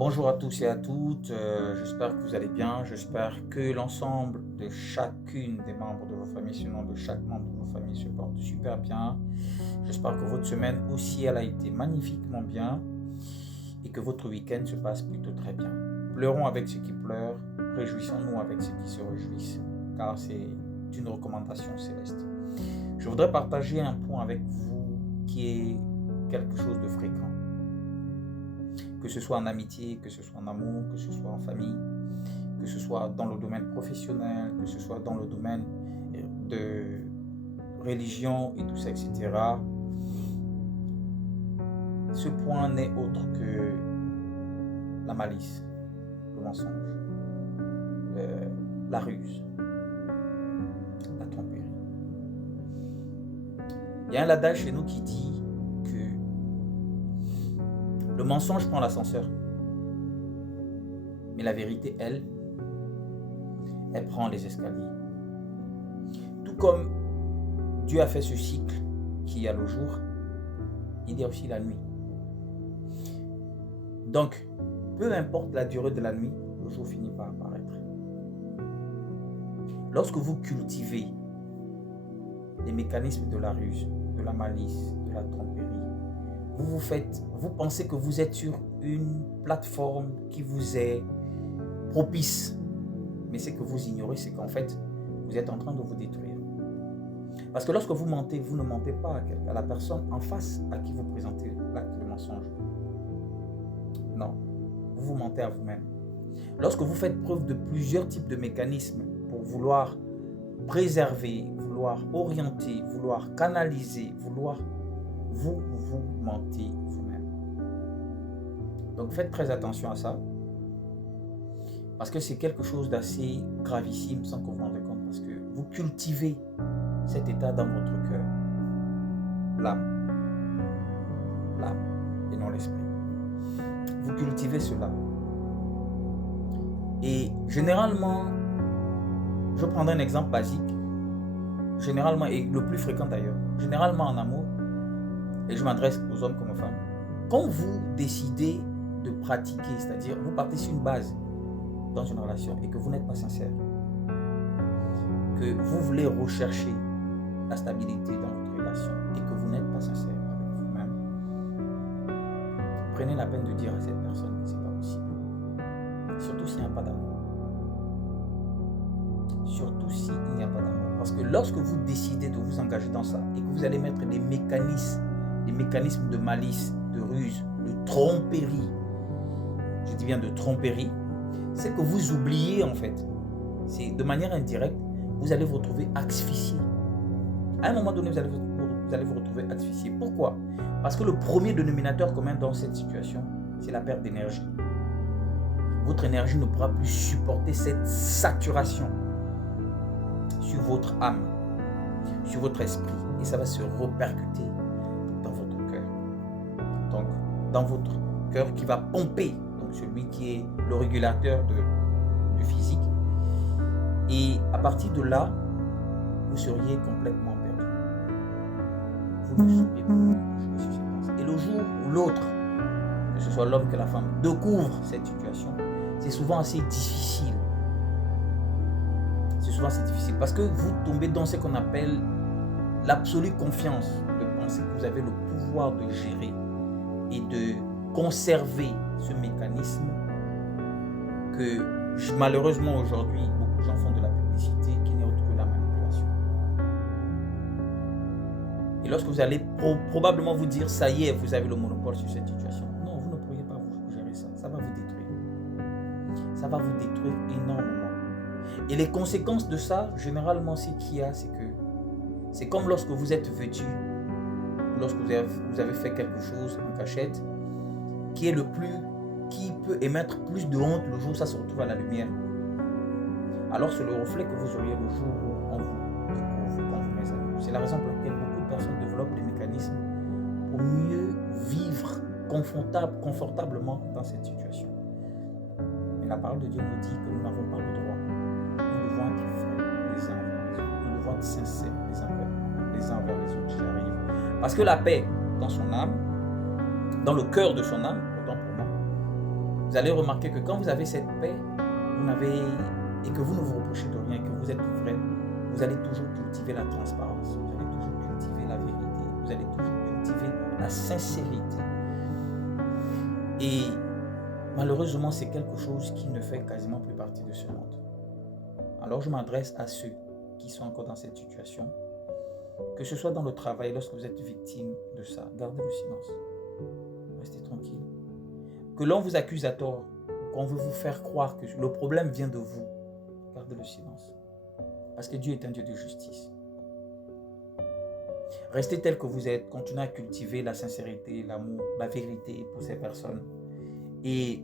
Bonjour à tous et à toutes, j'espère que vous allez bien, j'espère que l'ensemble de chacune des membres de vos familles, sinon de chaque membre de vos familles se porte super bien. J'espère que votre semaine aussi elle a été magnifiquement bien et que votre week-end se passe plutôt très bien. Pleurons avec ceux qui pleurent, réjouissons-nous avec ceux qui se réjouissent, car c'est une recommandation céleste. Je voudrais partager un point avec vous qui est quelque chose de fréquent. Que ce soit en amitié, que ce soit en amour, que ce soit en famille, que ce soit dans le domaine professionnel, que ce soit dans le domaine de religion et tout ça, etc. Ce point n'est autre que la malice, le mensonge, la ruse, la tromperie. Il y a un adage chez nous qui dit que le mensonge prend l'ascenseur, mais la vérité, elle prend les escaliers. Tout comme Dieu a fait ce cycle qui a le jour, il y a aussi la nuit. Donc, peu importe la durée de la nuit, le jour finit par apparaître. Lorsque vous cultivez les mécanismes de la ruse, de la malice, de la tromperie, vous pensez que vous êtes sur une plateforme qui vous est propice. Mais ce que vous ignorez, c'est qu'en fait, vous êtes en train de vous détruire. Parce que lorsque vous mentez, vous ne mentez pas à la personne en face à qui vous présentez l'acte de mensonge. Non, vous mentez à vous-même. Lorsque vous faites preuve de plusieurs types de mécanismes pour vouloir préserver, vouloir orienter, vouloir canaliser, vous mentez vous-même. Donc faites très attention à ça. Parce que c'est quelque chose d'assez gravissime sans que vous vous rendez compte. Parce que vous cultivez cet état dans votre cœur. L'âme et non l'esprit. Vous cultivez cela. Et généralement, je prendrai un exemple basique. Généralement, et le plus fréquent d'ailleurs. Généralement en amour, et je m'adresse aux hommes comme aux femmes. Quand vous décidez de pratiquer, c'est-à-dire vous partez sur une base dans une relation et que vous n'êtes pas sincère, que vous voulez rechercher la stabilité dans votre relation et que vous n'êtes pas sincère avec vous-même, prenez la peine de dire à cette personne que ce n'est pas possible. Surtout s'il n'y a pas d'amour. Surtout s'il n'y a pas d'amour. Parce que lorsque vous décidez de vous engager dans ça et que vous allez mettre des mécanismes de malice, de ruse, de tromperie, je dis bien de tromperie, c'est que vous oubliez en fait. C'est de manière indirecte, vous allez vous retrouver asphyxié. À un moment donné, vous allez vous retrouver asphyxié. Pourquoi? Parce que le premier dénominateur commun dans cette situation, c'est la perte d'énergie. Votre énergie ne pourra plus supporter cette saturation sur votre âme, sur votre esprit. Et ça va se répercuter dans votre cœur. Donc, dans votre cœur qui va pomper, donc celui qui est le régulateur du physique. Et à partir de là, vous seriez complètement perdu. Vous ne sauriez pas jouer sur cette base. Et le jour où l'autre, que ce soit l'homme que la femme, découvre cette situation, c'est souvent assez difficile. C'est souvent assez difficile parce que vous tombez dans ce qu'on appelle l'absolue confiance, de penser que vous avez le pouvoir de gérer et de conserver ce mécanisme que malheureusement aujourd'hui beaucoup de gens font de la publicité qui n'est autre que la manipulation. Et lorsque vous allez probablement vous dire ça y est, vous avez le monopole sur cette situation, non, vous ne pourriez pas vous gérer ça, ça va vous détruire. Ça va vous détruire énormément. Et les conséquences de ça, généralement, c'est qu'il y a, c'est que c'est comme lorsque vous êtes vêtu, lorsque vous avez fait quelque chose en cachette, qui peut émettre plus de honte le jour où ça se retrouve à la lumière. Alors c'est le reflet que vous auriez le jour où on vous découvre, qu'on vous met à nu. C'est la raison pour laquelle beaucoup de personnes développent des mécanismes pour mieux vivre confortablement dans cette situation. Mais la parole de Dieu nous dit que nous n'avons pas le droit. Nous devons être vrais les uns envers les autres. Nous devons être sincères les uns envers les autres. J'y arrive. Parce que la paix dans son âme, dans le cœur de son âme, autant pour moi, vous allez remarquer que quand vous avez cette paix, et que vous ne vous reprochez de rien, que vous êtes vrai, vous allez toujours cultiver la transparence, vous allez toujours cultiver la vérité, vous allez toujours cultiver la sincérité. Et malheureusement, c'est quelque chose qui ne fait quasiment plus partie de ce monde. Alors je m'adresse à ceux qui sont encore dans cette situation, que ce soit dans le travail, lorsque vous êtes victime de ça, gardez le silence, restez tranquille. Que l'on vous accuse à tort, qu'on veut vous faire croire que le problème vient de vous, gardez le silence. Parce que Dieu est un Dieu de justice. Restez tel que vous êtes, continuez à cultiver la sincérité, l'amour, la vérité pour ces personnes. Et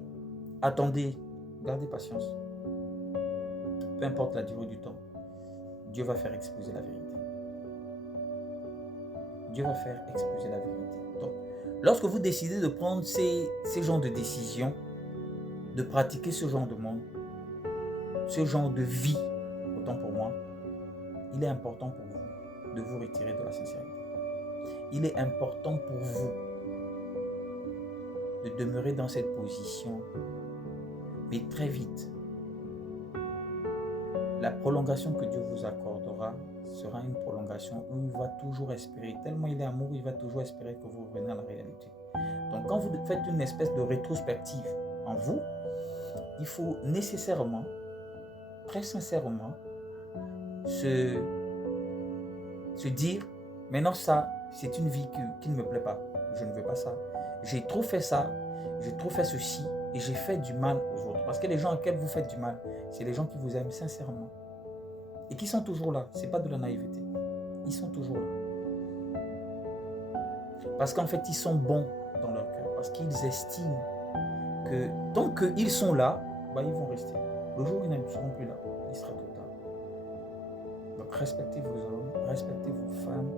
attendez, gardez patience. Peu importe la durée du temps, Dieu va faire exploser la vérité. Dieu va faire exploser la vérité. Donc, lorsque vous décidez de prendre ces genres de décisions, de pratiquer ce genre de monde, ce genre de vie, autant pour moi, il est important pour vous de vous retirer de la sincérité. Il est important pour vous de demeurer dans cette position, mais très vite. La prolongation que Dieu vous accordera sera une prolongation où il va toujours espérer, tellement il est amour, il va toujours espérer que vous revenez à la réalité. Donc quand vous faites une espèce de rétrospective en vous, il faut nécessairement, très sincèrement, se dire, maintenant ça, c'est une vie qui ne me plaît pas, je ne veux pas ça. J'ai trop fait ça, j'ai trop fait ceci, et j'ai fait du mal aux autres. Parce que les gens auxquels vous faites du mal, c'est les gens qui vous aiment sincèrement. Et qui sont toujours là, ce n'est pas de la naïveté. Ils sont toujours là. Parce qu'en fait, ils sont bons dans leur cœur. Parce qu'ils estiment que tant qu'ils sont là, bah, ils vont rester. Le jour où ils ne seront plus là, il sera trop tard. Donc respectez vos hommes, respectez vos femmes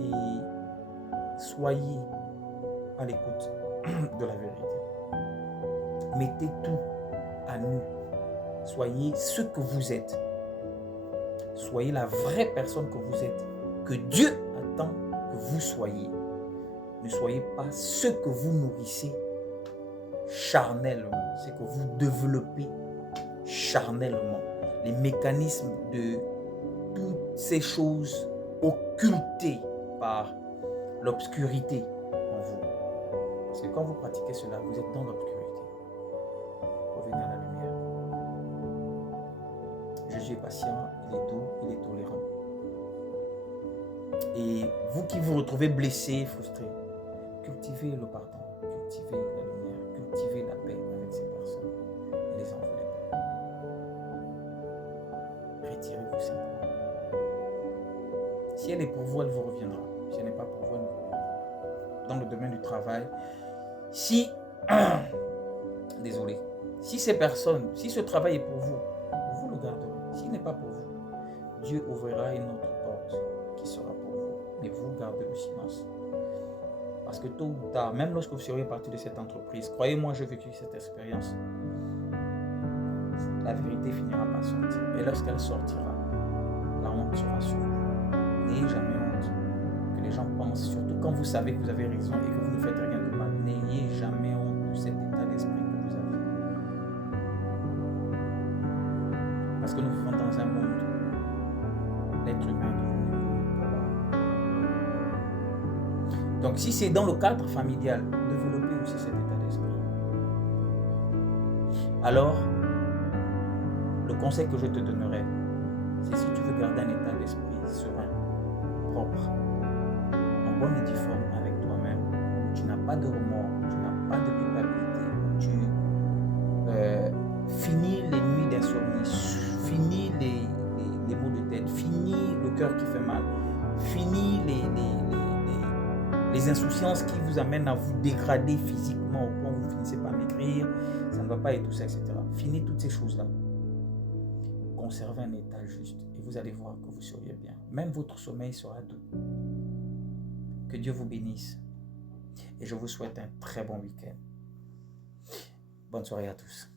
et soyez à l'écoute de la vérité. Mettez tout à nu. Soyez ce que vous êtes. Soyez la vraie personne que vous êtes, que Dieu attend que vous soyez. Ne soyez pas ce que vous nourrissez charnellement, ce que vous développez charnellement. Les mécanismes de toutes ces choses occultées par l'obscurité en vous. Parce que quand vous pratiquez cela, vous êtes dans l'obscurité. Revenez à la lumière. Jésus est patient, il est doux, il est tolérant. Et vous qui vous retrouvez blessé, frustré, cultivez le pardon, cultivez la lumière, cultivez la paix avec ces personnes et les en voulez pas. Retirez-vous simplement. Si elle est pour vous, elle vous reviendra. Si elle n'est pas pour vous, elle ne vous reviendra pas. Dans le domaine du travail, si, désolé, si ces personnes, si ce travail est pour vous, vous le garderez. S'il n'est pas pour vous, Dieu ouvrira une autre porte qui sera pour vous. Mais vous gardez le silence. Parce que tôt ou tard, même lorsque vous serez parti de cette entreprise, croyez-moi, j'ai vécu cette expérience. La vérité finira par sortir. Et lorsqu'elle sortira, la honte sera sur vous. N'ayez jamais honte. Que les gens pensent, surtout quand vous savez que vous avez raison et que vous ne faites rien de mal, n'ayez jamais honte de cet état d'esprit que vous avez. Parce que nous vivons dans un monde, l'être humain est devenu pour. Donc si c'est dans le cadre familial, développez aussi cet état d'esprit. Alors, le conseil que je te donnerai, c'est si tu veux garder un état d'esprit serein, propre, en bonne et due forme avec toi-même, où tu n'as pas de remords, tu n'as pas de culpabilité, où tu finis les nuits d'insomnie, finis les maux de tête, finis le cœur qui fait mal, finis les insouciances qui vous amènent à vous dégrader physiquement au point où vous finissez par maigrir, ça ne va pas et tout ça, etc. Finis toutes ces choses-là. Conservez un état juste et vous allez voir que vous seriez bien. Même votre sommeil sera doux. Que Dieu vous bénisse et je vous souhaite un très bon week-end. Bonne soirée à tous.